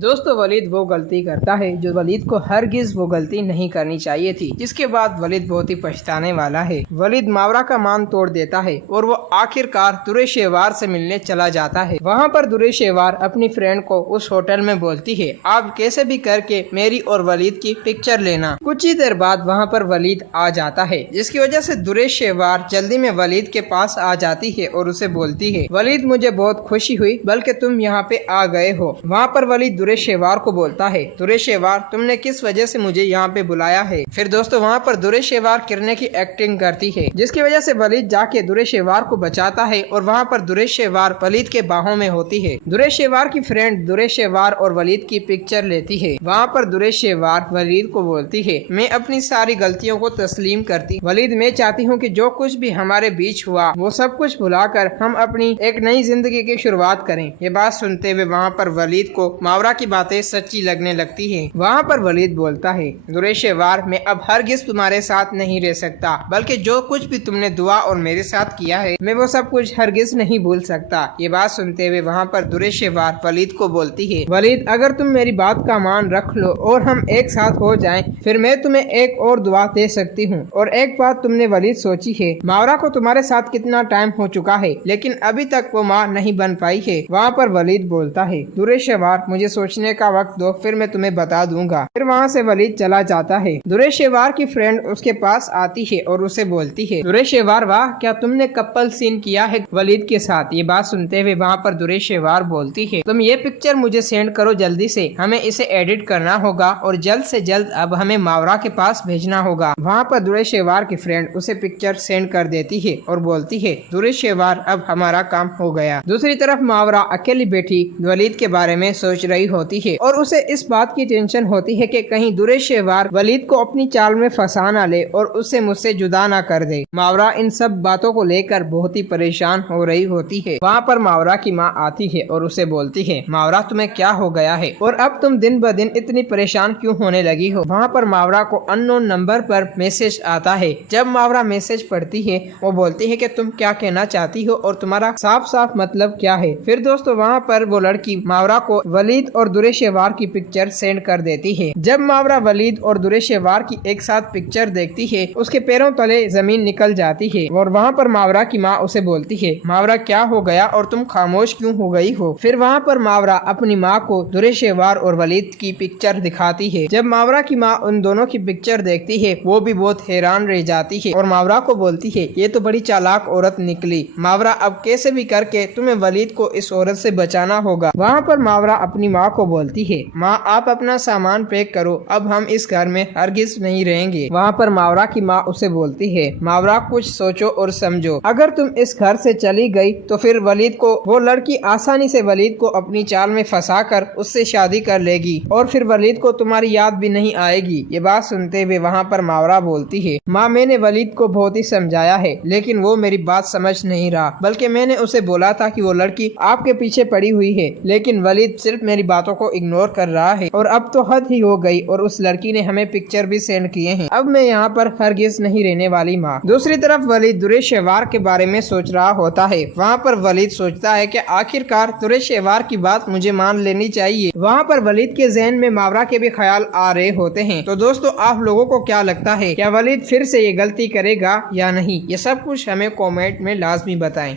दोस्तों वलीद वो गलती करता है जो वलीद को हरगिज वो गलती नहीं करनी चाहिए थी, जिसके बाद वलीद बहुत ही पछताने वाला है। वलीद मावरा का मान तोड़ देता है और वो आखिरकार दुरे शेवार से मिलने चला जाता है। वहाँ पर दुरे शेवार अपनी फ्रेंड को उस होटल में बोलती है, आप कैसे भी करके मेरी और वलीद की पिक्चर लेना। कुछ ही देर बाद वहाँ पर वलीद आ जाता है, जिसकी वजह से दुरे शेवार जल्दी में वलीद के पास आ जाती है और उसे बोलती है, वलीद मुझे बहुत खुशी हुई बल्कि तुम यहाँ पे आ गए हो। वहाँ पर वलीद दुरे शेवार को बोलता है, दुरे शेवार तुमने किस वजह से मुझे यहाँ पे बुलाया है। फिर दोस्तों वहाँ पर दुरे शेवार किरने की एक्टिंग करती है, जिसकी वजह से वलीद जाके दुरे शेवार को बचाता है और वहाँ पर दुरे शेवार वलीद के बाहों में होती है। दुरे शेवार की फ्रेंड दुरे शेवार और वलीद की पिक्चर लेती है। वहाँ पर दुरे शेवार वलीद को बोलती है, मैं अपनी सारी गलतियों को तस्लीम करती वलीद, मैं चाहती हूँ कि जो कुछ भी हमारे बीच हुआ वो सब कुछ भुलाकर हम अपनी एक नई जिंदगी की शुरुआत करें। ये बात सुनते हुए वहाँ पर वलीद को मावरा की बातें सच्ची लगने लगती है। वहाँ पर वलीद बोलता है, दुरे शेवार मैं अब हरगिज तुम्हारे साथ नहीं रह सकता, बल्कि जो कुछ भी तुमने दुआ और मेरे साथ किया है मैं वो सब कुछ हरगिज नहीं भूल सकता। ये बात सुनते हुए वहाँ पर दुरे शेवार वलीद को बोलती है, वलीद अगर तुम मेरी बात का मान रख लो और हम एक साथ हो जाएं, फिर मैं तुम्हें एक और दुआ दे सकती हूँ। और एक बात तुमने वलीद सोची है, मावरा को तुम्हारे साथ कितना टाइम हो चुका है लेकिन अभी तक वो माँ नहीं बन पाई है। वहाँ पर वलीद बोलता है, दुरे शेवार मुझे सोचने का वक्त दो, फिर मैं तुम्हें बता दूंगा। फिर वहाँ से वलीद चला जाता है। दुरे शेवार की फ्रेंड उसके पास आती है और उसे बोलती है, दुरे शेवार वाह क्या तुमने कपल सीन किया है वलीद के साथ। ये बात सुनते हुए वहाँ पर दुरे शेवार बोलती है, तुम ये पिक्चर मुझे सेंड करो जल्दी से, हमें इसे एडिट करना होगा और जल्द से जल्द अब हमें मावरा के पास भेजना होगा। वहाँ पर दुरे शेवार की फ्रेंड उसे पिक्चर सेंड कर देती है और बोलती है, दुरे शेवार अब हमारा काम हो गया। दूसरी तरफ मावरा अकेली बैठी वलीद के बारे में सोच रही होती है और उसे इस बात की टेंशन होती है कि कहीं दुरे शेवार वलीद को अपनी चाल में फंसा ना ले और उसे मुझसे जुदा ना कर दे। मावरा इन सब बातों को लेकर बहुत ही परेशान हो रही होती है। वहाँ पर मावरा की माँ आती है और उसे बोलती है, मावरा तुम्हें क्या हो गया है और अब तुम दिन ब दिन इतनी परेशान क्यों होने लगी हो। वहाँ पर मावरा को अननोन नंबर पर मैसेज आता है। जब मावरा मैसेज पढ़ती है वो बोलती है कि तुम क्या कहना चाहती हो और तुम्हारा साफ साफ मतलब क्या है। फिर दोस्तों वहाँ पर वो लड़की मावरा को वलीद और दुरे शेवार की पिक्चर सेंड कर देती है। जब मावरा वलीद और दुरे शेवार की एक साथ पिक्चर देखती है उसके पैरों तले जमीन निकल जाती है और वहाँ पर मावरा की माँ उसे बोलती है, मावरा क्या हो गया और तुम खामोश क्यों हो गई हो। फिर वहाँ पर मावरा अपनी माँ को दुरे शेवार और वलीद की पिक्चर दिखाती है। जब मावरा की माँ उन दोनों की पिक्चर देखती है वो भी बहुत हैरान रह जाती है और मावरा को बोलती है, ये तो बड़ी चालाक औरत निकली मावरा, अब कैसे भी करके तुम्हें वलीद को इस औरत से बचाना होगा। वहाँ पर मावरा अपनी माँ को बोलती है, माँ आप अपना सामान पैक करो, अब हम इस घर में हरगिज नहीं रहेंगे। वहाँ पर मावरा की माँ उसे बोलती है, मावरा कुछ सोचो और समझो, अगर तुम इस घर से चली गई तो फिर वलीद को वो लड़की आसानी से वलीद को अपनी चाल में फंसाकर उससे शादी कर लेगी और फिर वलीद को तुम्हारी याद भी नहीं आएगी। ये बात सुनते हुए वहाँ पर मावरा बोलती है, माँ मैंने वलीद को बहुत ही समझाया है लेकिन वो मेरी बात समझ नहीं रहा, बल्कि मैंने उसे बोला था कि वो लड़की आपके पीछे पड़ी हुई है लेकिन वलीद सिर्फ मेरी बातों को इग्नोर कर रहा है और अब तो हद ही हो गई और उस लड़की ने हमें पिक्चर भी सेंड किए हैं, अब मैं यहाँ पर हरगिज नहीं रहने वाली माँ। दूसरी तरफ वलीद दुरे शेवार के बारे में सोच रहा होता है। वहाँ पर वलीद सोचता है कि आखिरकार दुरे शेवार की बात मुझे मान लेनी चाहिए। वहाँ पर वलीद के जहन में मावरा के भी ख्याल आ रहे होते हैं। तो दोस्तों आप लोगों को क्या लगता है, क्या वलीद फिर से ये गलती करेगा या नहीं, ये सब कुछ हमें कॉमेंट में लाजमी बताएं।